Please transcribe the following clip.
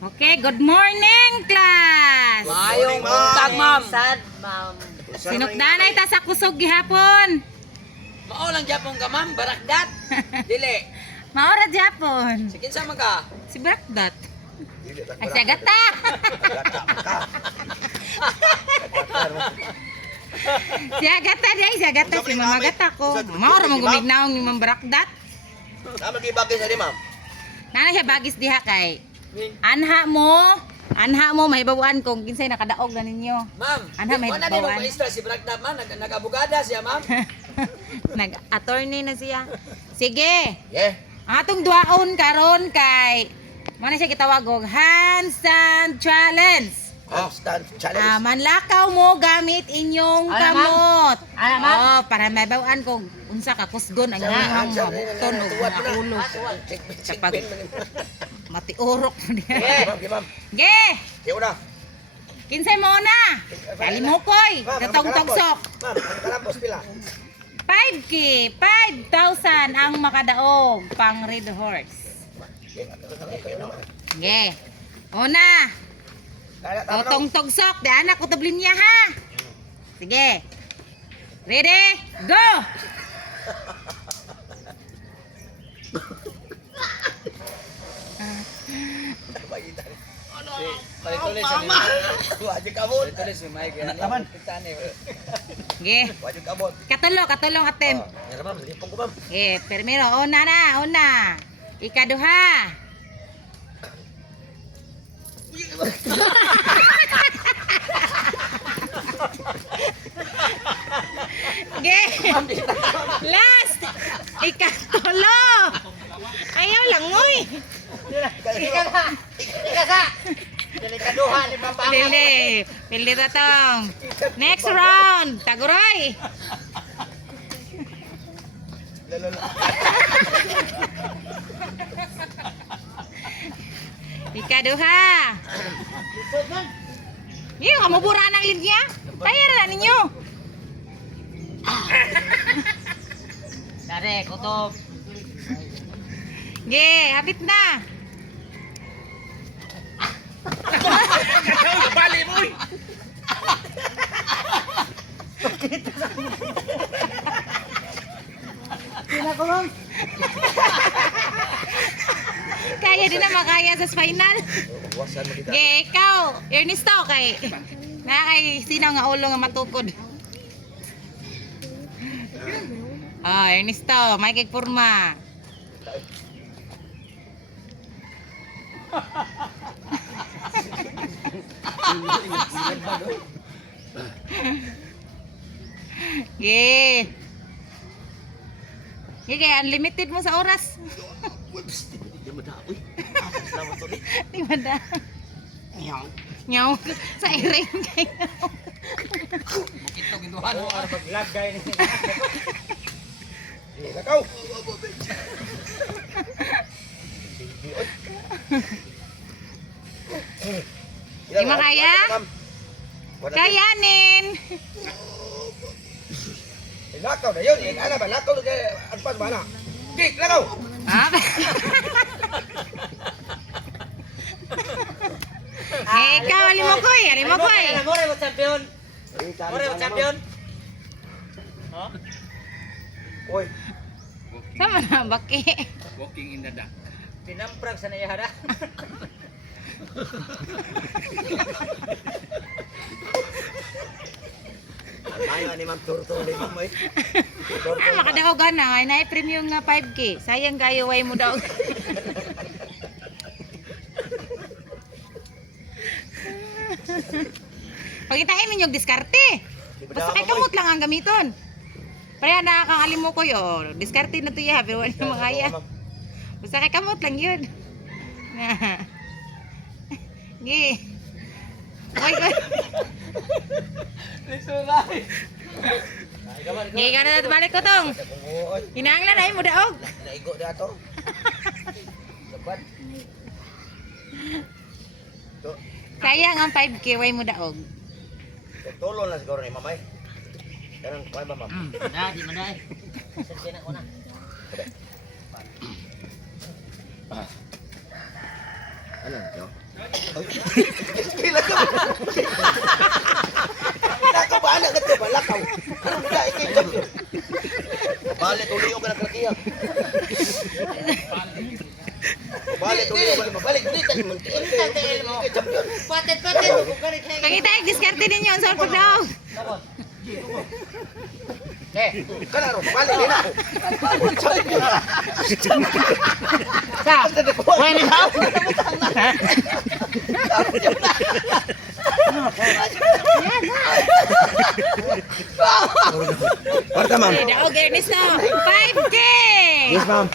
Okay, good morning, class. Mayong buntag, ma'am. Sad, ma'am. Sinukdanay ta sa kusog gihapon. Mao lang gyapon ka, ma'am. Barakdat. Dili. Maora Japon. Sige sa ka. Si Brakdat. Ay, siya gata. Siya gata day, siya gata. Si Mama gata ko. Maora mong gumignaong ni Ma'am Brakdat. Nama gibagay sa di, ma'am. Nana siya bagis diha kay. Anha mo, mahibawan kung kinsay nakadaog na ninyo. Ma'am, Anha, may wala di bawan. mag-extra si Barakdat, ma'am. Nag-abogada siya, ma'am. Nag-attorney na siya. Sige. Yeah. Ang atong duaon karon kay mana siya gitawag og handstand challenge. Stand challenge. Manlakaw mo gamit inyong Ano, kamot. Ano, ma'am? Oh, para mabawan kung unsa ka kusgon ang inyong mabukton o mga ulo. Kapag matiurok mo niya. Ma'am. Ge! Sige una. Kinsay mo na? Kalimukoy. Katong togsok. Ma'am, ang kalapos pila. 5K, 5,000 ang makadaog pang red horse. Ge. Una. Totong togsok, di anak ko tablin niya ha. Sige. Ready? Go! Tulis sa ni. Wajib kabut. Tulis si Mike. Laman. Ge. Wajib kabut. Katulong attempt. Ya, ma'am. Lipong ko, ma'am. Primero, una. Ikaduha. Ge. Last. Ikatulo. Ayaw lang ngoy. Ikasa. Delikaduha ni Ma'am. Pili tatong. Next round. Taguroy. Ikaduha. Iyo, kamubura ng linya. Kaya na ninyo. Dare, kutob. Ge, hapit na. Bali mo. Kaya din na makaya sa final. Wasan mo kita. Ge, ikaw, Ernesto, kay kay sino nga ulo nga matukod. Ernesto, may kay porma. Ge. Ge, kaya unlimited mo sa oras. Di ba da? Nyaw. Sa iring kayo. Ito ginduhan mo. Paglagay ni. Lakaw. Di makaya? Kayanin. Lakaw na yun. Ano ba? Lakaw na kaya agpas ba na? Kik, lakaw. Ha? Ikaw, alimokoy. More mo champion. More mo champion. Oy. Sama na, baki. Walking in the dark. Tinamprag sa nayahara. Ayaw ni Ma'am Turto ni Ma'am. Makadaogan na. Ay na-premium nga 5K. Sayang kayo, way mo daw. Pagkitahin mo yung diskarte. Basta kay kamot lang ang gamiton. Parang nakakalim mo ko yun. Diskarte na to ya, pero wala na makaya. Basta kay kamot lang yun. Gi. Oy, oy. Gi, ka na balik ko tong. Hinanglan ay mo daog. Naigo na to. Dapat. Sayang ang 5K, way mo daog. Tulo na siguro ni Mamay. Karang kuha ba, ma'am? Di mana. Sige na ko na. Ano? Kailan ka? Lakaw ba? Anak ka ba? Lakaw. Anong nila? Ikay champion. Bale, tuloy yung kanaklakiyak. Bale, tuloy yung balik. Dito, champion. Patet. Pakita yung diskarte ninyo. Ang saan pag daw. Kanaro, balik din ako. Champion. Pwede daw. Orta, ma'am. Daog, Ernest, no. 5K! Yes, ma'am.